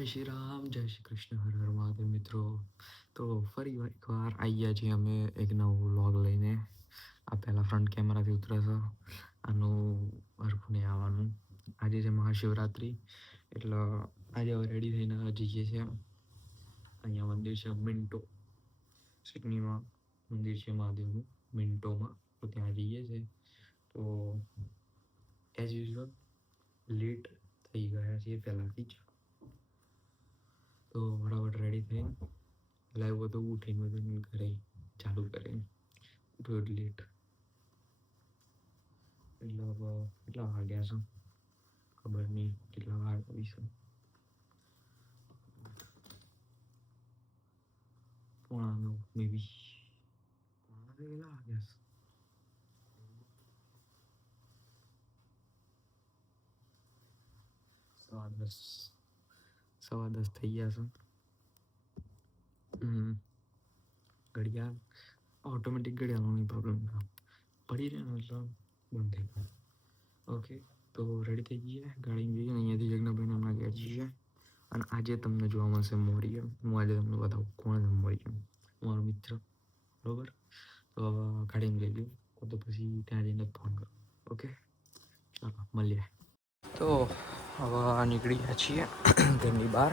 જય શ્રી રામ, જય શ્રી કૃષ્ણ, હર હર મહાદેવ મિત્રો. તો ફરી એકવાર આવી ગયા છીએ અમે એક નવો વ્લોગ લઈને. આ પહેલાં ફ્રન્ટ કેમેરાથી ઉતરે છે, આનું હરખું નહીં આવવાનું. આજે છે મહાશિવરાત્રિ, એટલે આજે હવે રેડી થઈને જઈએ છીએ. અહીંયા મંદિર છે મિન્ટો, સિડનીમાં મંદિર છે મહાદેવનું મિન્ટોમાં, તો ત્યાં જઈએ છીએ. તો એઝ યુઝ્યુઅલ લેટ થઈ ગયા છીએ પહેલાંથી જ. તો ફટાફટ રેડી થઈને લાઈવ બધું ઉઠીને બધું ઘરે ચાલુ કરીને ગુડ લેટ. એટલે હવે કેટલા વાગ્યા છે ખબર નહીં, કેટલા વાગ્યા છે, 8:45 મે બી. 8:45 કેટલા વાગ્યા છે? 10:15 થઈ ગયા છે. ઘડિયાળ ઓટોમેટિક ઘડિયાળનો પ્રોબ્લેમ છે, પડી રહે ને એટલે બંધ થઈ ગયો. ઓકે, તો રેડી થઈ જઈએ, ગાડીમાં જઈએ, અહીંયાથી જગનાભાઈ નામના ઘેર જઈએ. અને આજે તમને જોવા મળશે મોરિયમ. હું આજે તમને બતાવું કોણ છે મોરિયમ, મારો મિત્ર, બરાબર. તો હવે ગાડીમાં લઈ લઉં, તો પછી ત્યાં જઈને ફોન કરો. ઓકે, ચાલો મળીએ. તો હવે નીકળી ગયા છીએ ઘરની બહાર.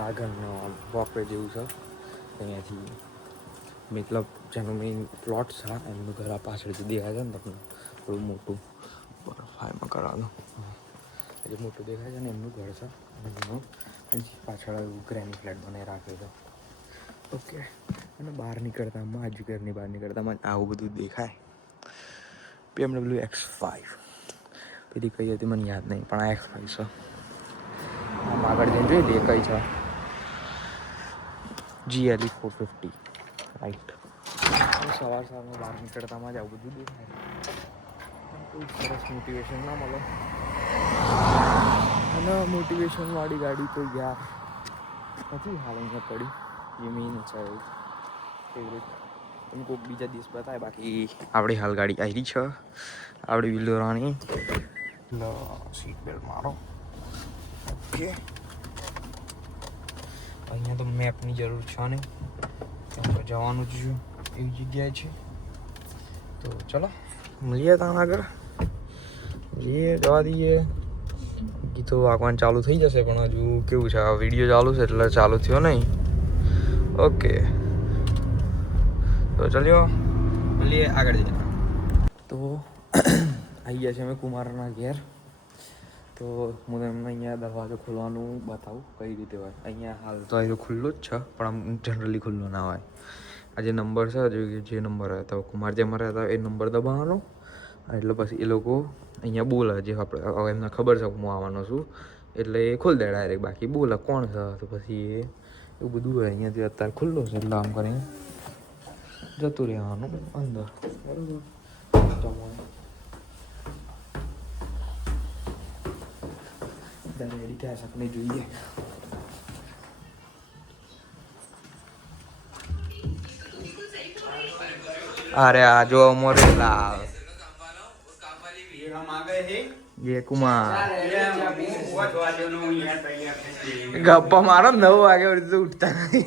આ ઘરનો વોકવે જેવું છે, અહીંયાથી મતલબ જેનું મેઇન પ્લોટ છે એમનું ઘર આ પાછળથી દેખાય છે ને તમને, થોડું મોટું ફાઈમાં કરાવવાનું જે મોટું દેખાય છે ને એમનું ઘર છે. અને પાછળ એવું ગ્રેની ફ્લેટ બનાવી રાખ્યો છે. ઓકે, અને બહાર નીકળતામાં આજુ ઘરની બહાર નીકળતામાં આવું બધું દેખાય. BMW X5, પેલી કઈ હતી મને યાદ નહીં, પણ આ X5 છે. આમ આગળ જઈને જોઈ લઈએ કઈ છે. GLE 450 right. સવારમાં બહાર નીકળતામાં જ આવું બધું દેખાય. કોઈ સરસ મોટિવેશન ના મળે, અને મોટિવેશનવાળી ગાડી તો યાર નથી હાલ અહીંયા પડી. એ મેઇન છે ફેવરેટ. એમ કોઈક બીજા દિવસ બતાવે, બાકી આપણી હાલ ગાડી આવી છે, આપણી વિલોરાણી. સીટ બેલ્ટ મારો. ઓકે, અહીંયા તો મેપની જરૂર છે નહીં, ત્યાં તો જવાનું જ એવી જગ્યાએ છે. તો ચલો મળીએ ત્યાં આગળ, મળીએ, જવા દઈએ. ગીતો વાગવાનું ચાલુ થઈ જશે, પણ હજુ કેવું છે, આ વિડીયો ચાલુ છે એટલે ચાલુ થયો નહીં. ઓકે, તો ચાલ્યો મળીએ આગળ જઈને. તો આવી ગયા છે અમે કુમારના ઘેર. તો હું તમને અહીંયા દરવાજો ખોલવાનું બતાવું કઈ રીતે હોય. અહીંયા હાલ તો અહીં ખુલ્લું જ છે, પણ આમ જનરલી ખુલ્લું ના હોય. આ જે નંબર છે, જે નંબર હોય તો કુમાર જેમાં રહેતા એ નંબર દબાવવાનો, એટલે પછી એ લોકો અહીંયા બોલે, જે આપણે હવે એમને ખબર છે હું આવવાનો છું એટલે એ ખોલી દે ડાયરેક્ટ. બાકી બોલે કોણ છે, તો પછી એ એવું બધું હોય. અહીંયાથી અત્યારે ખુલ્લો છે એટલે આમ કરીને જતું રહેવાનું અંદર, બરાબર. રેડી થયા શકને જોઈએ. अरे आ जो मोरेला ये कुमार गप्पा मारो 9 वागे तो उठता नहीं.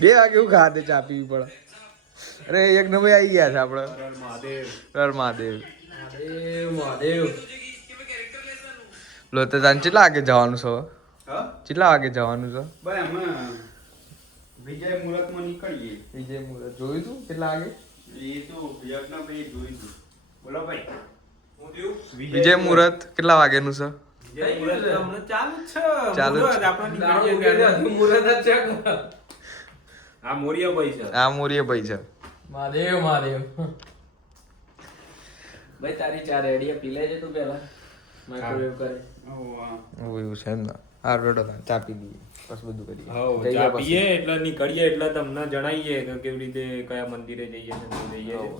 2 वागे હું ખાતે ચા પીવી પડે. અરે એક નંબર આવી ગયા છે આપણે. હર મહાદેવ. લો તો તને કેટલા વાગે જવાનું છે? કેટલા વાગે જવાનું છે? વિજય મુહૂર્ત માં નીકળીએ. વિજય મુહૂર્ત જોયું તું કેટલા વાગે? એ તો યજ્ઞ ભાઈ જોયું તું. બોલો ભાઈ, હું થયું? વિજય મુહૂર્ત કેટલા વાગેનું છે? વિજય મુહૂર્ત હમણાં ચાલુ જ છે. ચાલુ જ. આપણે નીકળીએ મુહૂર્ત જ છે. આ મોરિયા ભાઈ છે. આ મોરિયા ભાઈ છે. મહાદેવ મહાદેવ. ભાઈ તારી ચા રેડી પી લેજે તું પેલા, માઇક્રોવેવ કરે. એવું છે ને. આ રોડો ચા પી દઈએ બસ બધું કરીએ. ચા પીએ એટલે નીકળીએ એટલે તમને જણાવીએ કે કેવી રીતે કયા મંદિરે જઈએ છે.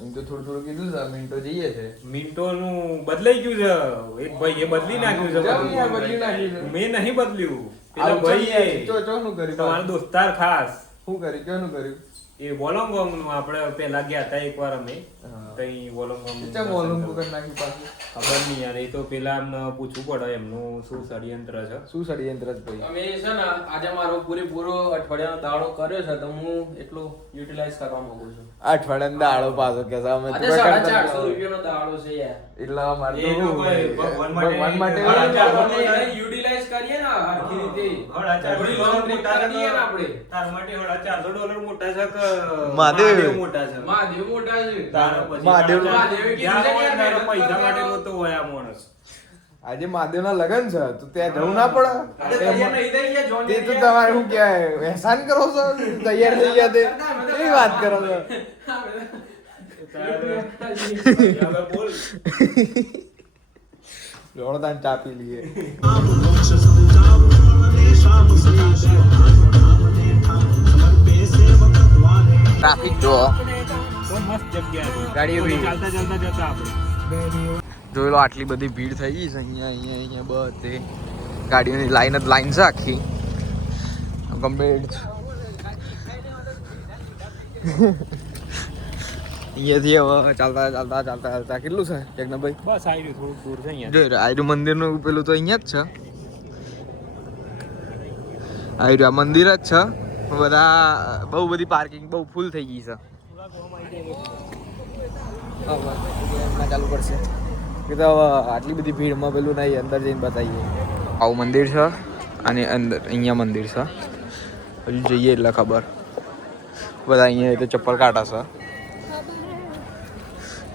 એમ તો થોડું કીધું છે, મિનિટો જઈએ છે. મિનિટો નું બદલાઈ ગયું છે. એક ભાઈ એ બદલી નાખ્યું છે. બદલી નાખ્યું. મેં નહીં બદલ્યું, પેલા ભાઈ શું કર્યું? તમારો દોસ્તાર ખાસ શું કર્યું? કેનું કર્યું? એ વોલોંગોંગ નું આપણે પેલા ગયા હતા એકવાર અમે તઈ વોલોંગોંગ નું ચમ ઓલું કર નાખી પાછું. ખબર નહીં યાર, એ તો પેલા એમને પૂછવું પડે એમનું શું ષડયંત્ર છે. શું ષડયંત્ર જ ભાઈ? અમે છે ને આજે મારો પૂરેપૂરો અઠવાડિયાનો દાડો કર્યો છે તો હું એટલું યુટિલાઇઝ કરવા માંગુ છું. અઠવાડિયાનો દાડો પાછો કે છે અમે આજે 450 રૂપિયાનો દાડો છે યાર. એટલે અમારે એ તો ભાઈ ભગવાન ભગવાન માટે યુટિલાઇઝ કરીએ ને આખી રીતે $450 મોટા છે કરીએ ને આપણે. તાર માટે $450 મોટા છે કે મહાદેવ મોટા છે? મહાદેવ મોટા છે. તાર પછી મહાદેવ મહાદેવે કીધું છે કે જ્યાં હોય મહેનત પૈસા કરવા. માટે તો હોય આ માણસ. આજે મહાદેવના લગન છે તો ત્યાં જવું ના પડે. આજે તૈયાર નહીં થઈ ગયા જોન તે તો તમારે શું કહેવાય એહસાન કરો છો તૈયાર થઈ ગયા તે એ વાત કરો છો. હવે બોલ. જોડદાન ચા પી લઈએ. ટ્રાફિક જો તો મસ્ત જગ્યા છે. ગાડી ઉભી. ચાલતા ચાલતા જતા આપણે. જોઈ લો આટલી બધી ભીડ થઈ ગઈ છે અહીંયા બધે ગાડીઓની લાઈન જ લાઈન છે આખી કમ્પ્લીટ. અહીંયાથી હવે ચાલતા કેટલું છે યજ્ઞભાઈ? બસ આવી રહ્યું, થોડુંક દૂર છે અહીંયા. જોઈ રહ્યો આયરું મંદિરનું પેલું તો અહીંયા જ છે. આયરું આ મંદિર જ છે. બધા બહુ બધી પાર્કિંગ બહુ ફૂલ થઈ ગઈ છે. ચાલુ પડશે કે તો હવે આટલી બધી ભીડમાં પેલું નહીં અંદર જઈને બતાવીએ. આવું મંદિર છે અને અંદર અહીંયા મંદિર છે. હજુ જઈએ એટલે ખબર. બધા અહીંયા તો ચપ્પલ કાઢા છે.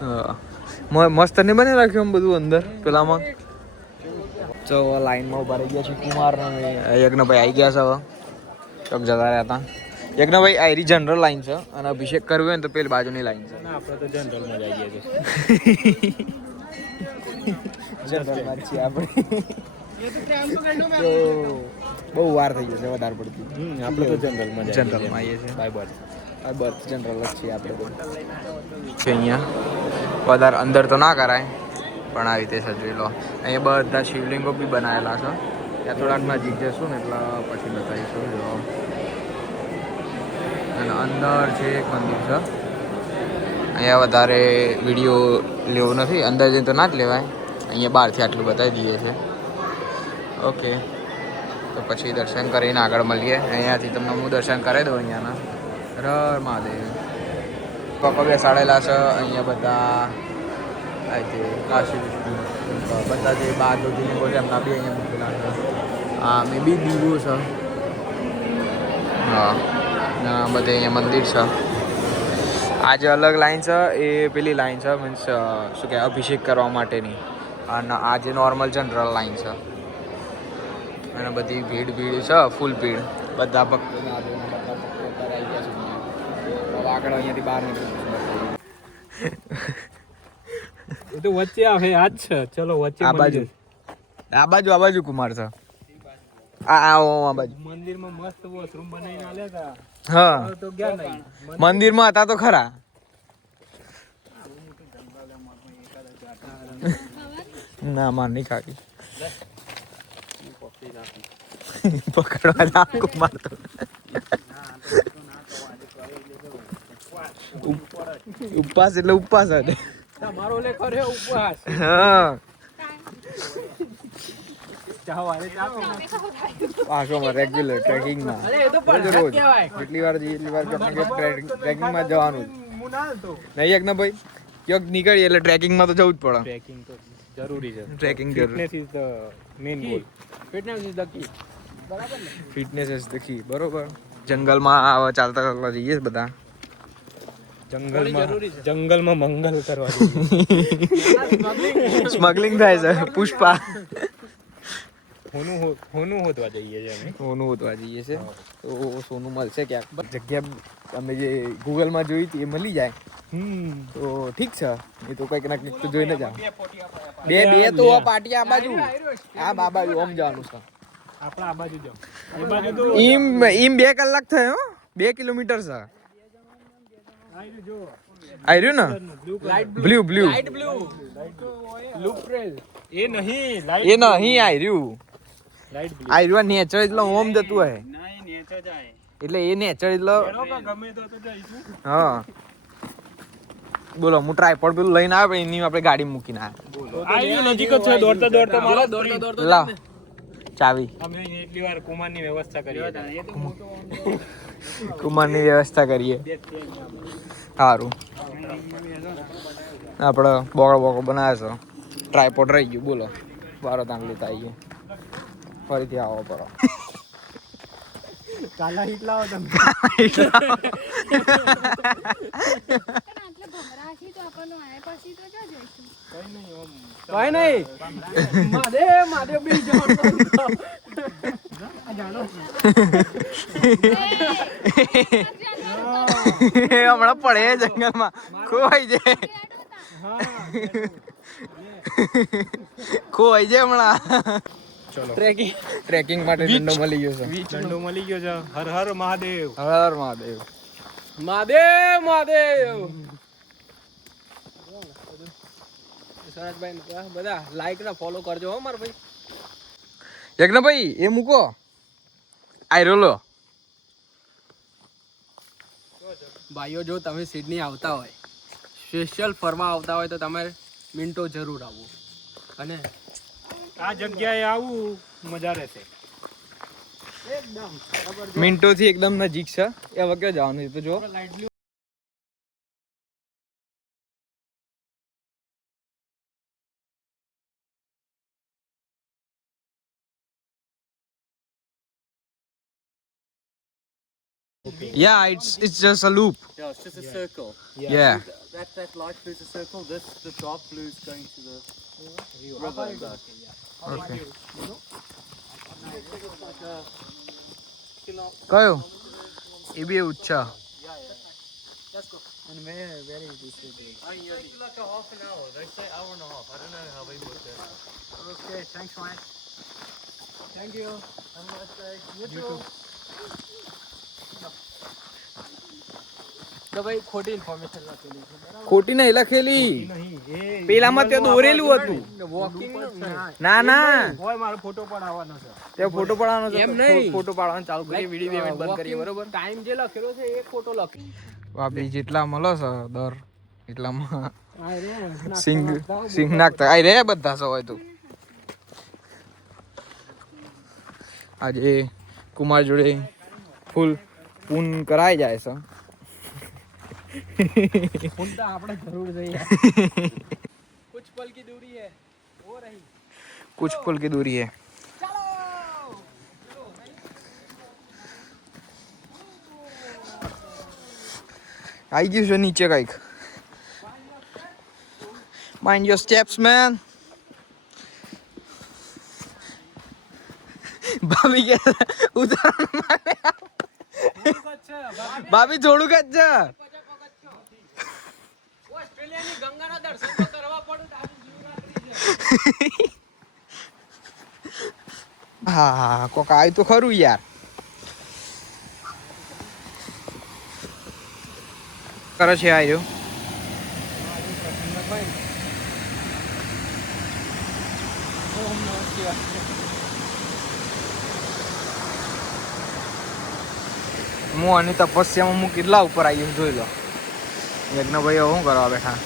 હા મસ્ત ને બની રાખ્યું આમ બધું અંદર પેલામાં. તો લાઈનમાં ઉભા રહી ગયા છે કુમાર યજ્ઞભાઈ આવી ગયા છે હવે ચોક જતા રહ્યા હતા. યજ્ઞભાઈ આયરી જનરલ લાઈન છે અને અભિષેક કરવું હોય ને તો પેલી બાજુની લાઈન છે. ના, આપણે તો જનરલમાં જ આવી ગયા જનરલમાં જ છીએ આપણે. તો બહુ વાર થઈ જશે વધારે પડતી. છે. આપણે તો જનરલમાં જ જનરલમાં આવીએ છીએ. Bye bye. આ બર્થ જનરલ જ છીએ આપણે તો. અહીંયા વધારે અંદર તો ના કરાય પણ આવી રીતે સજવી લો. અહીંયા બધા શિવલિંગો બી બનાવેલા છે. ત્યાં થોડાક નજીક જશું ને એટલે પછી બતાવીશું. જો અને અંદર છે એક મંદિર છે. અહીંયા વધારે વિડીયો લેવો નથી, અંદર જઈને તો ના જ લેવાય. અહીંયા બહારથી આટલું બતાવી દઈએ છે. ઓકે તો પછી દર્શન કરીને આગળ મળીએ. અહીંયાથી તમને હું દર્શન કરાવી દઉં અહીંયાના. હર મહાદેવ. પપ્પા બેસાડેલા છે અહીંયા બધા. કાશી બધા જે બાર દોધીને બોલે એમના બી અહીંયા મૂકેલા છે. હા મે બી દીવો છે. હા બધે અહીંયા મંદિર છે. આ જે અલગ લાઈન છે એ પેલી લાઈન છે મીન્સ શું કહેવાય અભિષેક કરવા માટેની. અને આ જે નોર્મલ જનરલ લાઈન છે અને બધી ભીડ છે ફૂલ ભીડ. બધા ભક્તો આવી ગયા છે. આગળ અહીંયાથી બહાર એ તો વચ્ચે આવે આ જ છે. ચલો વચ્ચે આ બાજુ કુમાર છે. આ બાજુ મંદિરમાં મસ્ત વોશરૂમ બનાવીને આલ્યા હતા. હા તો ગયા નહીં. મંદિરમાં હતા તો ખરા. ના માર નહીં ખાવી. પકડવા જા કુમાર તો. ઉપવાસ એટલે ઉપવાસ હતો. તમારો લેખો રે ઉપવાસ. હા ચાહવારે રેગ્યુલર ટ્રેકિંગમાં અરે એ તો પણ રોજ કહેવાય. જેટલી વાર ટ્રેકિંગમાં જવાનું હું ના હતો. નહીં એક ને ભાઈ ક્યાંક નીકળીએ એટલે ટ્રેકિંગમાં તો જવું જ પડે. ટ્રેકિંગ તો જરૂરી છે. ટ્રેકિંગ જરૂરી. Fitness is the main goal. Fitness is the key. Fitness જ દેખી બરોબર. જંગલમાં ચાલતા જઈએ બધા. જંગલમાં મંગલ કરવા જોઈએ. સ્મગલિંગ થાય છે. પુષ્પા હોનું હોદવા જઈએ છે અમે. સોનું હોતવા જઈએ છે. તો સોનું મળશે ક્યાંક જગ્યા અમે જે ગૂગલમાં જોઈ હતી એ મળી જાય તો ઠીક છે. એ તો કંઈક ના કંઈક તો જોઈને જ આવે. બે તો આ પાટી આ બાજુ આ બાજુ ઓમ જવાનું છે. આપણે આ બાજુ જાઓ. એ બાજુ તો ઈમ 2 કલાક થયો. 2 કિલોમીટર છે. આયરું ને બ્લુ લુક પ્રેસ એ નહીં લાઈટ એ નહીં આયરું લાઈટ બ્લુ આયરું નેચર એટલે ઓમ જતું હોય. નહીં નેચર જાય એટલે એ નેચર એટલે ગમે તો જઈશું. હા બોલો હું ટ્રાયપોડ પેલું લઈને આવે પણ એની આપણે ગાડી મૂકીને આવ્યું નજીક જ છે દોડતા દોડતા મારો લાવ ચાવી અમે એટલી વાર કુમારની વ્યવસ્થા કરી કુમારની વ્યવસ્થા કરીએ સારું આપણે બોકડો બનાવ્યો છે ટ્રાયપોડ રહી ગયું બોલો બારો તાણ લેતા આવીએ ફરીથી આવો પડો કાલા હીટ લાવો તમે. કઈ નહીં માધે બી હમણાં પડે જંગલમાં ખોવાઈ જાય ખોવાઈ જાય હમણાં ચલો ટ્રેકિંગ માટે દંડો મળી ગયો છે દંડો મળી ગયો છે. હર હર મહાદેવ. હર મહાદેવ મહાદેવ સરસભાઈ બધા લાઈક ને ફોલો કરજો હો મારા ભાઈ. યજ્ઞભાઈ એ મૂકો આયરો લો ભાઈઓ જો તમે સિડની આવતા હોય સ્પેશિયલ ફરવા આવતા હોય તો તમે મિન્ટો જરૂર આવો અને આ જગ્યાએ આવું મજા રહેશે. મિન્ટો થી એકદમ નજીક છે એ વગર જવાનું તો જો Yeah, it's just a loop. Yeah, it's just a circle. Yeah. That light blue is a circle. This the dark blue is going to the river. and back. Okay. કયો એ બી એવું જ છે I think like a half an hour. They say hour and a half. I don't know how they work that. Okay thanks my thank you Have a nice day. તો ભાઈ ખોટી information લખેલી છે બરાબર. ખોટી નહીં લખેલી પેલામાં તે દોરેલું હતું વોકિંગ ના ના હોય મારો ફોટો પણ આવવાનો છે. તે ફોટો પાડવાનો છે એમ નહીં. ફોટો પાડવાનું ચાલુ કરીએ વિડીયો પેમેન્ટ બંધ કરીએ બરોબર ટાઈમ જે લખેલો છે એ ખોટો લખ્યો. બાપી જેટલા મળે છે દર એટલામાં હા રે સિંગ નાખતા આઈ રે બધા સો હોય તો આજે કુમાર જોડે ફૂલ પૂન કરાઈ જાય છે ફોન તો આપણે જરૂર જોઈએ. कुछ पल की दूरी है वो रही. कुछ पुल की दूरी है आई गई છે નીચે કઈક mind your steps man ભાભી કે ઉતારણ માંગે ભાભી થોડુંક જ છે ઓસ્ટ્રેલિયાની ગંગાના દર્શન તો કરવા પડે તો આજે શિવરાત્રી છે. હા હા કોક આવ્યું તો ખરું યાર કરે છે આવ્યો હું આની તપસ્યામાં હું કેટલા ઉપર આવી ગયો જોઈ લો યજ્ઞભાઈ શું કરવા બેઠા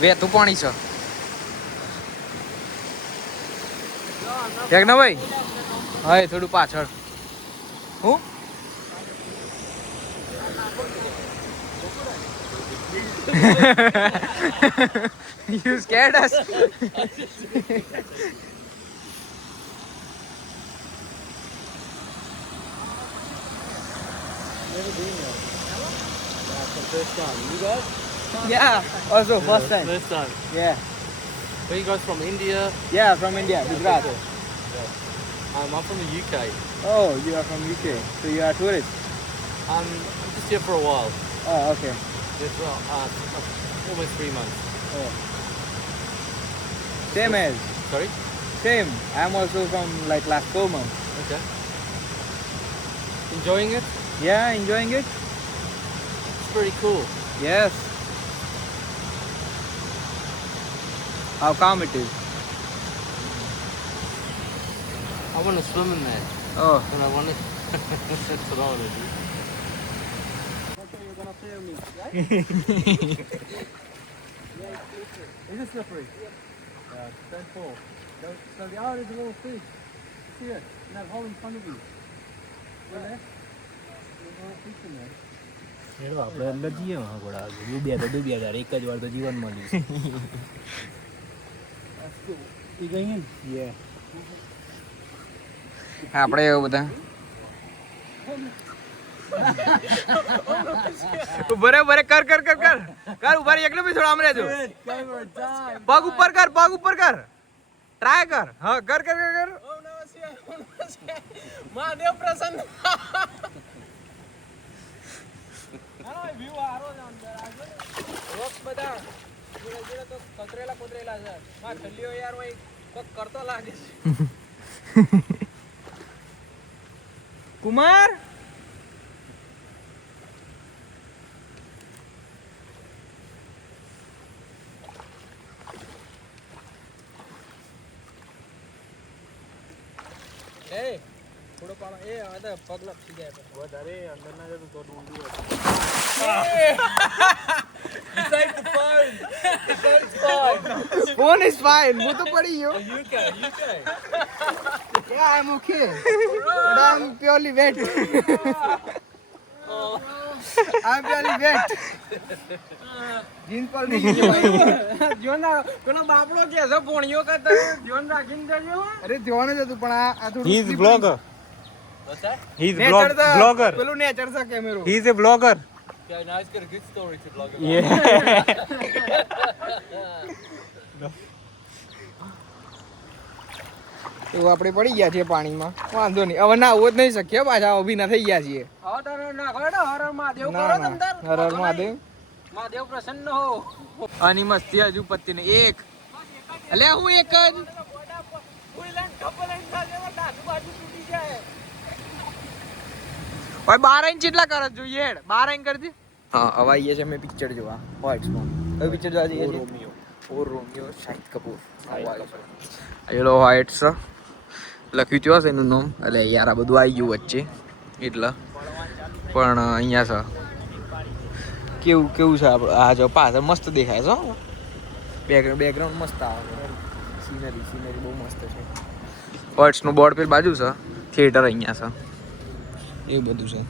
વેતું પાણી છે યજ્ઞભાઈ હા થોડું પાછળ હું You scared us. First time. You guys? Yeah, also first time. First time. Yeah, Where you guys from? India? yeah, from India, Gujarat. I'm from the UK. Oh, you are from UK, so you are tourist. I'm just here for a while. Oh, okay. Just almost 3 months. Oh. Same as, Sorry? same. I'm also from like last 4 months. Okay. Enjoying it? Yeah, enjoying it. It's pretty cool. Yes. How calm it is. I want to swim in there. Oh, And I wanted to throw it. Is it slippery? Yeah, don't fall. So the other is a little fish. See it? In that hole in front of you. See there? There's a little fish in there. આપણે અંદર જઈએ ઘોડા ડૂબ્યા તાર એક જ વાર તો જીવન મળ્યું That's cool. You going in? Yeah. આપણે એવું બધા ઉભરે ઉભરે કર કર કર કર કર ઉભરે એકલો બી થોડા આમ રહેજો Camera time. પગ ઉપર કર ટ્રાય કર હા કર કર કર કર મહાદેવ પ્રસન્ન. હાલો વ્યૂ હારો છે અંદર આગળ. રોક બધા જોડે જોડે તો કોતરેલા છે. માં ઠલ્લીઓ યાર હોય કોક કરતો લાગે છે. કુમાર એ થોડો પાડો એ આ તો પગ લપસી જાય પછી. વધારે અંદર ના જતું તો ડૂંડું ફોન ઇઝ ફાઇન હું તો પડી ગયો UK. Yeah, I'm okay. But I'm purely wet. I'm purely wet. Jeans પર નહીં ગયો ભાઈ. ધ્યાન રાખ. પેલો બાપડો કે છે પોણીઓ કરતા ધ્યાન રાખીને જજો. અરે ધ્યાન જ હતું પણ આ થોડું He is vlogger. What's that? He is nature vlogger. પેલું નેચર છે કેમેરો. He is a vlogger. Yeah, now it's got a good story to blog about. Yeah. એવું આપણે પડી ગયા છીએ પાણીમાં વાંધો નહીં હવે ના આવું જ નહીં શકીએ પાછા ઊભી થઈ ગયા છીએ હવે તારે નાખો હેડો હર હર મહાદેવ ના કરો ના તમતાર. હર હર મહાદેવ મહાદેવ પ્રસન્ન હો. આની મસ્તી હજુ પત્તી ને એક અલ્યા હું એક જ ફૂલન કપલન ખાજે ડાકુ બાજુ તૂટી જાય. ભાઈ 12 ઇંચ જેટલા કરત જોઈએ હેડ 12 ઇંચ કરજે હા હવે આવીએ છીએ અમે પિક્ચર જોવા હોટ્સમાં હવે પિક્ચર જોવા જઈએ છીએ ઓ રોમિયો શાહિદ કપૂર હેલો હોટ્સ લખ્યું થયો છે એનું નામ એટલે યાર આ બધું આવી ગયું વચ્ચે એટલે પણ અહીંયા છે કેવું છે આપણે આ જો પાછળ મસ્ત દેખાય છે હો બેકગ્રાઉન્ડ મસ્ત આવે સીનરી બહુ મસ્ત છે હોટ્સનું બોર્ડ પેલી બાજુ છે થિયેટર અહીંયા છે એવું બધું છે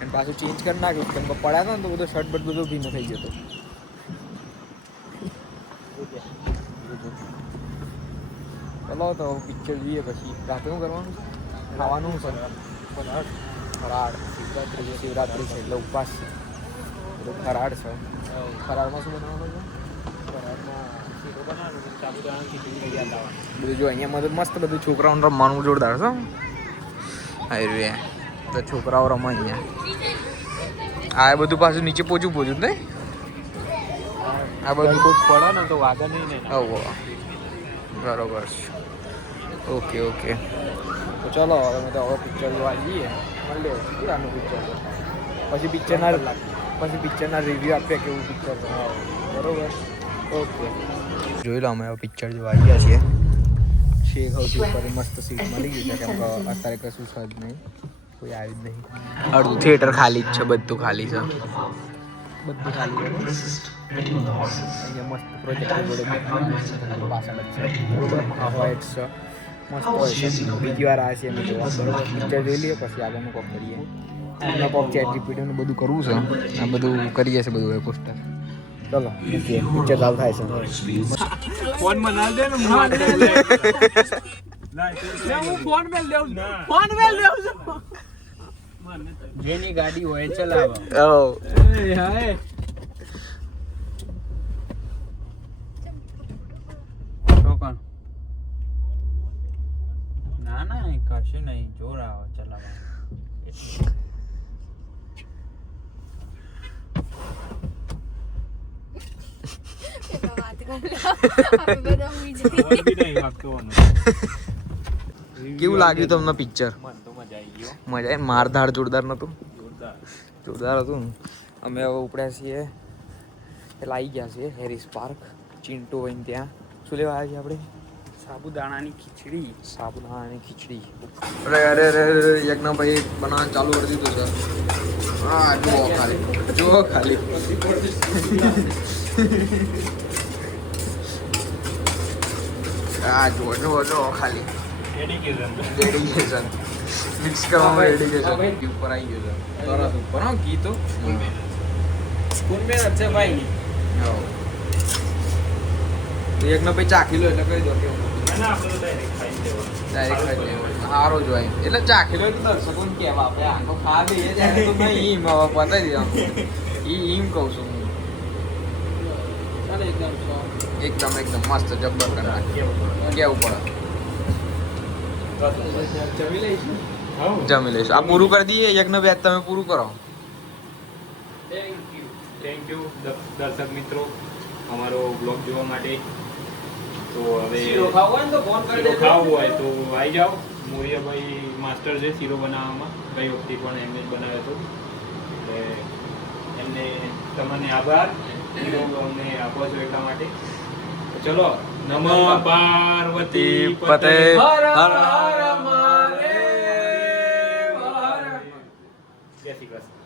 અને પાછું ચેન્જ કરી નાખ્યું કેમ કે પડ્યા હતા ને તો બધો શર્ટ બટ બધો ભીનો થઈ ગયો હતો ચલો તો પિક્ચર જોઈએ પછી રાતે શું કરવાનું ખાવાનું છે ફરાળ શિવરાત્રી છે એટલે ઉપવાસ છે બધું ફરાળ છે ફરાળમાં શું બનાવવાનું છે બધું જો અહીંયા મસ્ત બધું છોકરાઓને રમવાનું જોરદાર છે હાઈવે તો છોકરાઓ રમે અહીંયા આ બધું પાછું નીચે પોચું જ નહીં આ બધું પડે ને તો વાગે નહીં ને આવો બરોબર છે ઓકે તો ચલો હવે તો હવે પિક્ચર જોવા જઈએ મળીએ પુરાનું પિક્ચર પછી પિક્ચરના રિવ્યૂ આપીએ કેવું પિક્ચર છે બરોબર ઓકે જોઈ લો અમે હવે પિક્ચર જોવા આવ્યા છીએ શેખ હાઉસની ઉપર મસ્ત સીટ મળી ગઈ છે કેમ કે અત્યારે કશું છે જ નહીં કોઈ આવ્યું જ નહીં અડધું થિયેટર ખાલી જ છે બધું ખાલી છે બધું ખાલી છે અહીંયા મસ્ત પ્રોજેક્ટર જોડે પાછળ જ છે બરોબર આ હોઇટ્સ છે મસ્ત હોય છે બીજી વાર આ છે અમે જોવા બરોબર પિક્ચર જોઈ લઈએ પછી આગળનું કોક કરીએ એના કોક ચેટ જીપીટીનું બધું કરવું છે આ બધું કરીએ છીએ બધું પોસ્ટર ચલો પિક્ચર ચાલુ થાય છે ફોનમાં ના દે ને હું ફોન મેલ દેઉં છું. જેની ગાડી હોય ચલાવો હાય ના કશું નહીં જોર આવે ચલાવવા કેવું લાગ્યું તમને પિક્ચર મન તો મજા આવી ગયો મજા આવી મારધાડ જોરદાર નતું જોરદાર હતું અમે હવે ઉપડ્યા છીએ પેલા આવી ગયા છીએ હેરિસ પાર્ક ચિંટુ વહીને ત્યાં શું લેવા આવ્યા છીએ આપણે સાબુદાણાની ખીચડી. સાબુદાણાની ખીચડી. અરે અરે અરે યજ્ઞભાઈ બનાવવાનું ચાલુ કરી દીધું છે. હા જુઓ ખાલી હા જુઓ ખાલી ડેડિકેશન મિક્સ કરવામાં ડેડિકેશન ઉપર આવી ગયું છે તરત ઉપર હા ઘી તો સ્કૂલ મેં છે ભાઈ. યજ્ઞભાઈ ચાખી લો એટલે કહી દો કેવું ના આપણે તો ડાયરેક્ટ ખાઈ દેવાનું. ડાયરેક્ટ ખાઈ લેવાનું. સારો જ હોય એટલે ચાખી લો એટલે દર્શકોને કહેવા આપણે આખો ખા દઈએ ત્યારે તો મેં ઈમ પતાવી દીધા ઈમ કહું છું હું. ચાલે એકદમ soft. એકદમ મસ્ત જબ્બર કરી નાખીએ કેવું પડે જમી લઈશું. જમી લઈશું આ પૂરું કરી દઈએ યજ્ઞભાઈ આજ તમે પૂરું કરો. થેન્ક યુ દર્શક મિત્રો અમારો બ્લોગ જોવા માટે. તો હવે શીરો ખાવો હોય ને તો ફોન કરી શીરો દેજો. ખાવું હોય તો આવી જાઓ. મોરિયાભાઈ માસ્ટર છે શીરો બનાવવામાં. ગઈ વખતે પણ એમને જ બનાવ્યો હતો. એટલે એમને તમને આભાર શીરો અમને આપો છો એટલા માટે. તો ચલો નમઃ પાર્વતી પતે. હર હર મહાદેવ. જય શ્રી કૃષ્ણ.